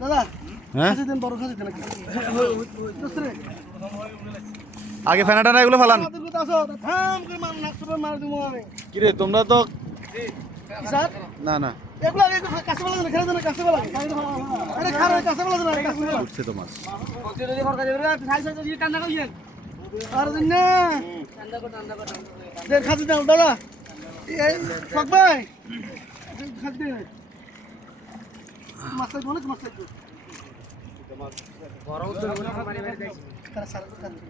দাদা হ্যাঁ খাসি দেন বড় খাসি দেন দোস্তরে আগে ফেনাটা না এগুলো ফালান আমাদের কথা আসো থাম করে মার নাক সবে মার দিমু আমি কি রে তোমরা তো কি স্যার না না এগুলা এগুলো কাছে বলা না খেলে দেন কাছে বলা আরে খারে কাছে বলা না কাছে বলা উঠছে তো মাছ কত যদি ফরকা দেবে সাই সাই যদি ঠান্ডা কইছেন আর দিন না ঠান্ডা কো দেন খাসি দাও দাদা এই সব ভাই খাসি দে মাছ লাগবে না মাছ লাগবে বড় তো মারি মারি যাইছে তারা সারা তো কাটবে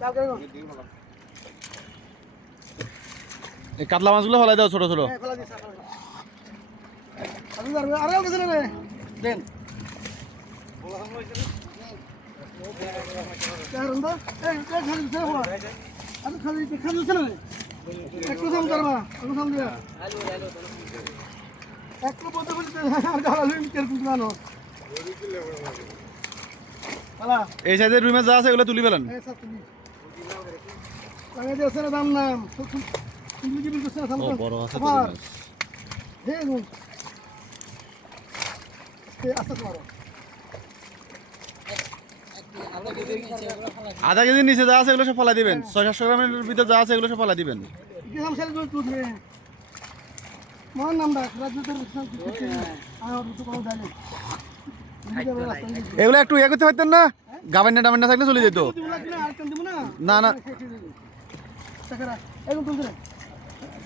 চাল করে এই কাতলা মাছগুলো ফলাই দাও ছোট ছোট হ্যাঁ ফেলা দিছ আমি আরে গেছে রে দেন কারণ দা এই খালি দিছ না আমি খালি দিছ না একটু সাম করবা একটু সাম দিয়া একটু বলতে বলতে আর গালালিন কের কুনানো হালা এই সাইজের রুই মাছ যা আছে এগুলো তুলি ফেলান এই সব তুমি লাগে দেছে না দাম নাম তুমি কি বলছ না ও বড় আছে তো আবার রুই মাছ। হে নুন তে আস্তে মারো আধা কেজির নিচে যা আছে এগুলো সব ফলাই দিবেন 600-700 গ্রামের ভিতর যা আছে এগুলো সব ফলাই দিবেন কি নাম ছেলে তুই তুই মহান নাম ডাক রাজনীতির আমার তো কোনো জানি এগুলো একটু ইয়ে করতে পারতেন না গাবান্না টাবান্না থাকলে চলে যেত না না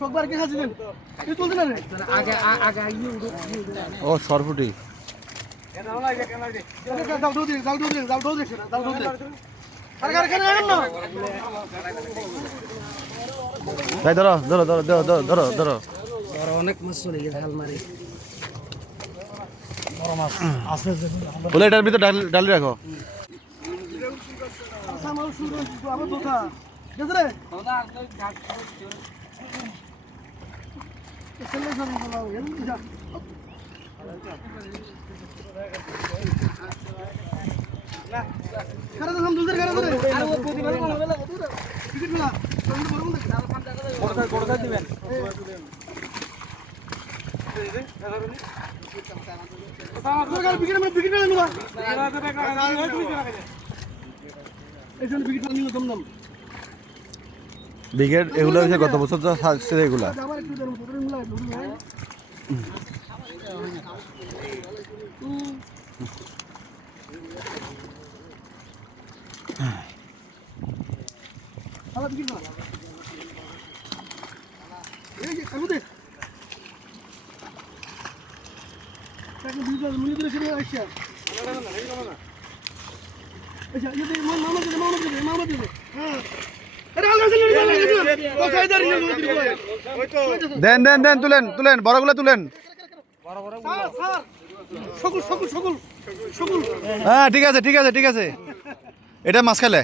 সকবার কি খাচ্ছি দেন তুই তুলতে না রে আগে আগে ও সরফুটি জাল দো দিন জাল দো দিন জাল দো দিন জাল দো দিন আরে আরে কেন আনেন না ভাই ধরো ধরো ধরো ধরো ধরো ধরো ধরো আর অনেক মাছ চলে গেছে হাল মারি বড় মাছ আছে বলে এটার ভিতর ডালি রাখো আমার শুরু আবার ধোকা গেছে রে দাদা ঘাস এসলে সব বলা হয় এমন যা না খারাপ তো দুলদের খারাপ রে আর ও প্রতি ভালো ভালো লাগে টিকিট মেলা তুমি বড় মত বড় দিবেন ব্রিগেড এগুলো হচ্ছে গত বছর যা থাকছে এগুলা দেন দেন দেন তুলেন তুলেন বড়গুলো তুলেন হ্যাঁ ঠিক আছে ঠিক আছে ঠিক আছে এটা মাছ খেলে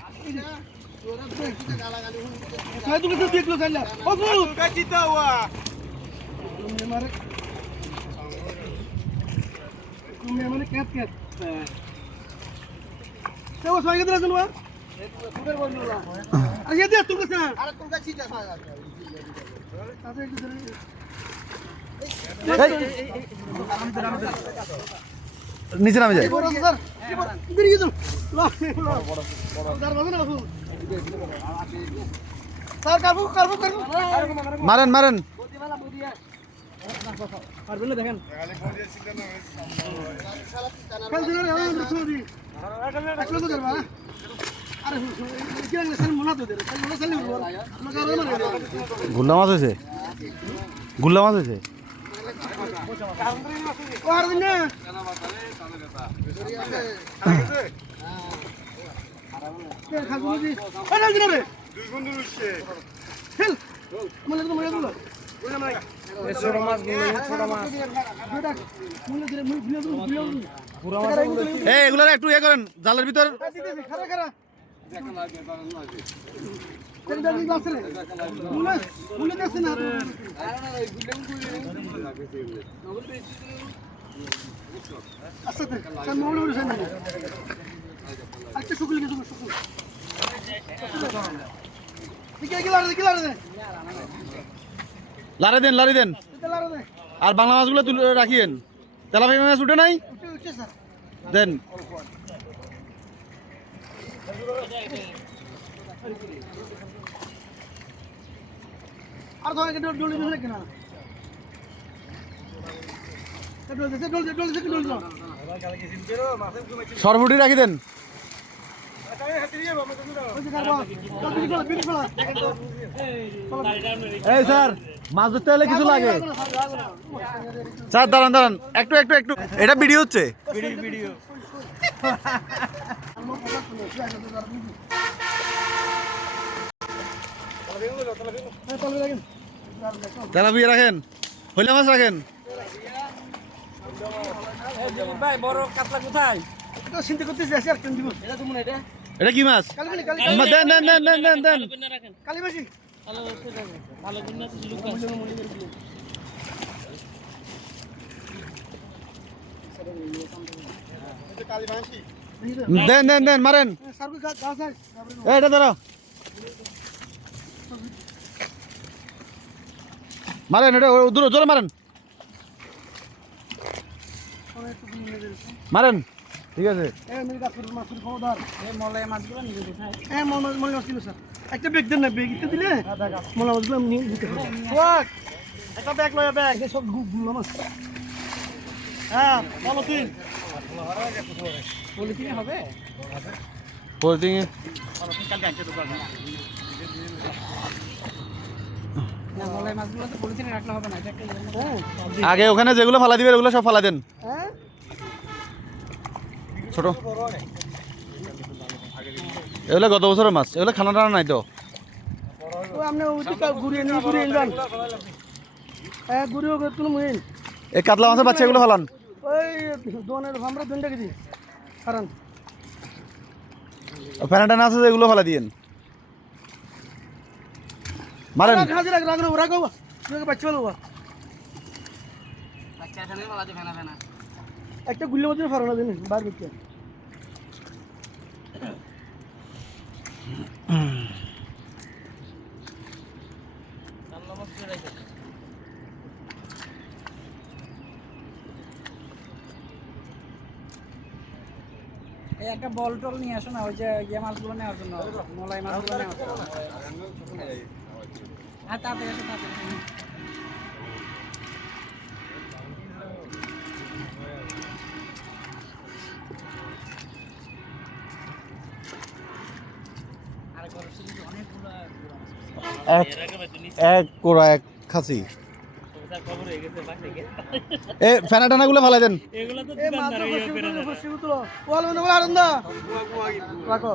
মানে ক্যাট ক্যাট কেউ সবাই গেছে না আর ये दे तुम कैसे अरे तुम का चीज ऐसा নিচে নামে যায় স্যার ইधर ये तो স্যার বাবা না স্যার কাবু কাবু কাবু মারেন মারেন বুদ্ধি वाला बुद्धि है আর বলে দেখেন কাল দিন আমরা শুনি একলো তো করবা আরে কি লাগে স্যার মনা তো দে স্যার মনা চালি গুল্লা মাছ হয়েছে গুল্লা মাছ হয়েছে ও আর দিন না কে খাবো দি আরে দিন রে দুই বন্ধু উঠছে হেল মানে তো মরে দিল ওই না ছোট মাছ গুলো ছোট মাছ বেটা মুলে দিলে মুই ভিডিও দিল পুরো মাছ এই এগুলো একটু ইয়ে করেন জালের ভিতর খারা খারা কোন দাবি আছে রে মুলে মুলে দেখছ না আচ্ছা স্যার মোবাইল উঠে না আচ্ছা শুকুল কি শুকুল কি লারে লারে দেন লারে দে আর বাংলা মাছগুলো তুলে রাখিয়েন তেলাপিয়া মাছ উঠে নাই উঠছে স্যার দেন আর ধরে ডোল দিলে কিনা ডোল সরবুটি রাখি দেন এই স্যার মাছ ধরতে হলে কিছু লাগে স্যার দাঁড়ান দাঁড়ান একটু একটু একটু এটা ভিডিও হচ্ছে ভিডিও তেলাপিয়া রাখেন হইলা মাছ রাখেন ভাই বড় কাতলা কোথায়? চিন্তা করতেছি আছে আর কেন দিব এটা তো মনে এটা এটা কি মাছ দেন দেন দেন দেন দেন দেন কালীবাসী দেন দেন দেন মারেন সার্ভিস গাছ আছে এটা ধরো মারেন এটা দূর জোরে মারেন মারেন ঠিক আছে মেরে গাছ মাছের খবরদার এই মলাই মাছগুলো নিয়ে যেতে চাই। হ্যাঁ মনে ছিল স্যার একটা ব্যাগ দেন না ব্যাগ একটু দিলে মনে মাছগুলো নিয়ে দিতে হবে একটা ব্যাগ লয়া ব্যাগ সব গুলো মাছ হ্যাঁ পলিথিন পলিথিনে হবে? পলিথিন না মলাই মাছগুলো তো পলিথিনে রাখলে হবে না, এটা একটা আগে ওখানে যেগুলো ফালা দিবেন ওগুলো সব ফালা দেন হ্যাঁ ছোট এগুলো গত বছরের মাছ এগুলো খানা টানা নাই তো ও আপনি ওদিকে ঘুরিয়ে যান হ্যাঁ ঘুরিয়ে তুলো মুহিন এই কাতলা মাছের বাচ্চা এগুলো ফালান ওই দোনের আমরা দুনটা কেজি কারণ ফেনা টানা আছে এগুলো ফালা দিয়েন মারেন হাজির রাখো বাচ্চা ভালো বাচ্চা এখানে মালাতে ফেনা ফেনা। একটা গুলির মধ্যে ফারো না দিন বার বিকে এই একটা বল টল নিয়ে আসো না, ওই যে ইয়ে মাছগুলো নেওয়ার জন্য, মলাই মাছগুলো নেওয়ার জন্য। হ্যাঁ তাড়াতাড়ি আসো তাড়াতাড়ি। এক এক কোড়া এক খাসি এ ফেনা টানা গুলো ফালাই দেন এ মাছ তো বসে তুলো ওয়াল মনে আনন্দ রাখো